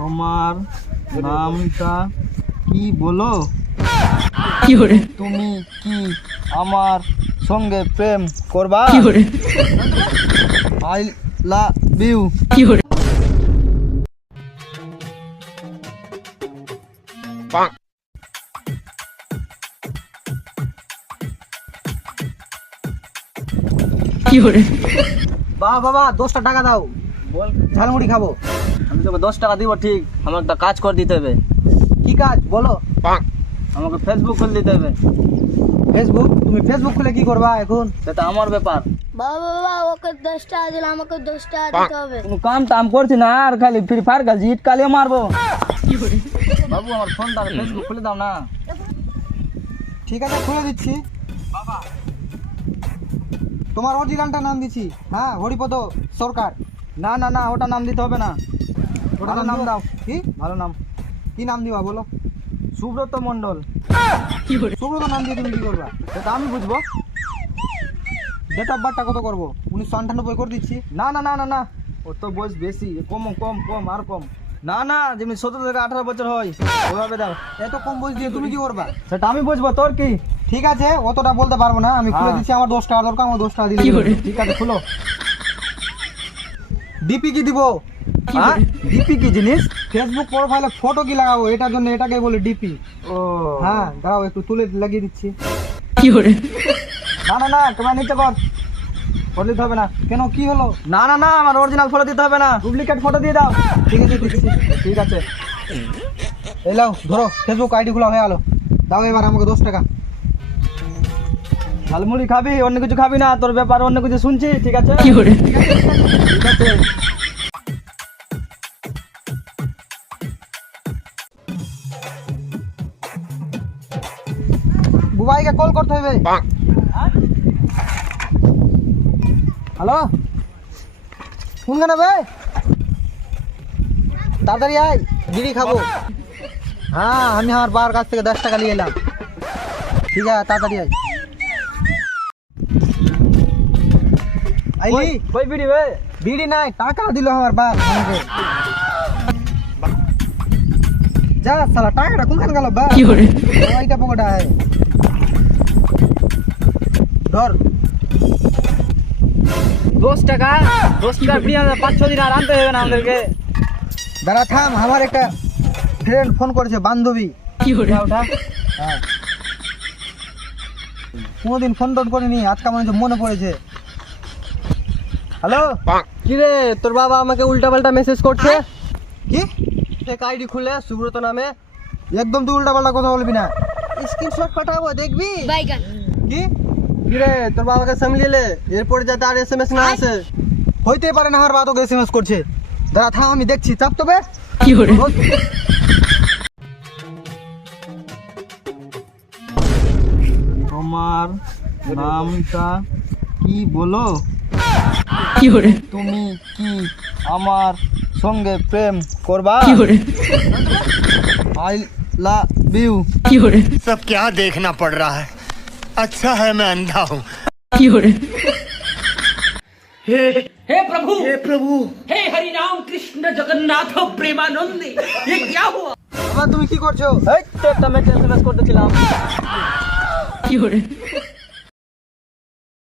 তোমার নামটা কি বলো? তুমি কি আমার সঙ্গে প্রেম করবা? I love you. বাবা বাবা 10টা টাকা দাও, বল। ঝালমুড়ি খাবো। আমি তোকে 10 টাকা দিব, ঠিক। আমাকে একটা কাজ করে দিতে হবে। কি কাজ বলো? আমাকে ফেসবুক খুলে দিতে হবে। ফেসবুক? তুমি ফেসবুক খুলে কি করবা এখন? সেটা আমার ব্যাপার। বাবা বাবা ওকে 10 টাকা দিলে আমাকে 10 টাকা দিতে হবে। কোনো কাম টাম করছি না, আর খালি ফ্রি ফায়ার খেলছি, ইট কালিয়ে মারবো। বাবু আমার ফোনটা ফেসবুক খুলে দাও না। ঠিক আছে খুলে দিচ্ছি। তোমার অরিজিনালটা নাম দিচ্ছি, হ্যাঁ, হরিপদ সরকার। না না না, ওটা নাম দিতে হবে না। ওটা ভালো নাম দিও? দাও। কি ভালো নাম। কি নাম দিবা বলো? সুব্রত মন্ডল। সুব্রত নাম দিয়ে তুমি কি করবা? সেটা আমি বুঝবো। ডেট অফ বার্থটা কত করবো? 1998 করে দিচ্ছি। না না না না না, ওর তো বয়স বেশি। কম কম কম, আর কম। না না, যেমনি 17 থেকে 18 বছর হয় ওভাবে দাও। এত কম বয়স দিয়ে তুমি কি করবা? সেটা আমি বুঝবো, তোর কি? ঠিক আছে, অতটা বলতে পারবো না, আমি খুলে হ্যাঁ। দিচ্ছি। আমার 10 টাকা দরকার, আমার 10 টাকা দিলে ঠিক আছে, খুলো। ডিপি কি দিব? হ্যাঁ, ডিপি কি জিনিস? ফেসবুক প্রোফাইলে ফটো কি লাগাবো, এটার জন্য এটাকে বলে ডিপি। ও হ্যাঁ দাঁড়াও, একটু তুলে লাগিয়ে দিচ্ছি। না না না, তোমার নিচে কর। ফটো দিতে হবে না। কেন, কি হলো? না না না, আমার অরিজিনাল ফটো দিতে হবে না, ডুপ্লিকেট ফটো দিয়ে দাও। ঠিক আছে দিচ্ছি। ঠিক আছে। এই লাও, ধরো, ফেসবুক আইডি খোলা হয়ে গেলো। দাও এবার আমাকে 10 টাকা। ঝালমুড়ি খাবি, অন্য কিছু খাবি না? তোর ব্যাপার অন্য কিছু শুনছি, ঠিক আছে? ঠিক আছে। বুবাইকে কল করতে হবে। হ্যালো, ফোন কেন বে? তাড়াতাড়ি আয়, বিড়ি খাবো। হ্যাঁ, আমি আমার বার কাছ থেকে 10 টাকা নিয়ে এলাম। ঠিক আছে, তাড়াতাড়ি আয়। আইলি? কই বিড়ি বে? বিড়ি নাই, টাকা দিল আমার বাপ আমাকে। যা সালা, টাকাটা কোনখানে গেল বা? এইটা পকেটে আয়। ধর। 10 টাকা? 10 টাকা বিড়ি আনতে 5-6 দিন আর আনতে হবে না আমাদেরকে। দাঁড়া থাম, আমার একটা ফ্রেন্ড ফোন করেছে, বান্ধবী। উঠা, উঠা। হ্যাঁ, কোনোদিন ফোন টোন করিনি, আজকে মনে হচ্ছে মনে পড়েছে। হ্যালো, কি রে, তোর বাবা আমাকে উল্টাপাল্টা মেসেজ করছে। কি? এক আইডি খুলে সুব্রত নামে। একদম তুই উল্টা পাল্টা কথা বলবি না। স্ক্রিনশট পাঠাবো, দেখবি? বাইগান কি? কি রে, তোর বাবাকে সামলিয়ে এরপরে যাতে আর SMS না আসে। হইতেই পারে না, আমার বা তোকে SMS করছে। দাঁড়া থাম, আমি দেখছি। চাপ তো বে। তোমার নামটা কি বলো? তুমি কি আমার সঙ্গে প্রেম করবা? I love you. सब क्या देखना पड़ रहा है? अच्छा है मैं अंधा हूँ। हे प्रभु हे हरि राम कृष्ण जगन्नाथ प्रेमानंद, ये क्या हुआ? আবার তুমি কি করছো? এই তো একটা মেসেজ করতেছিলাম।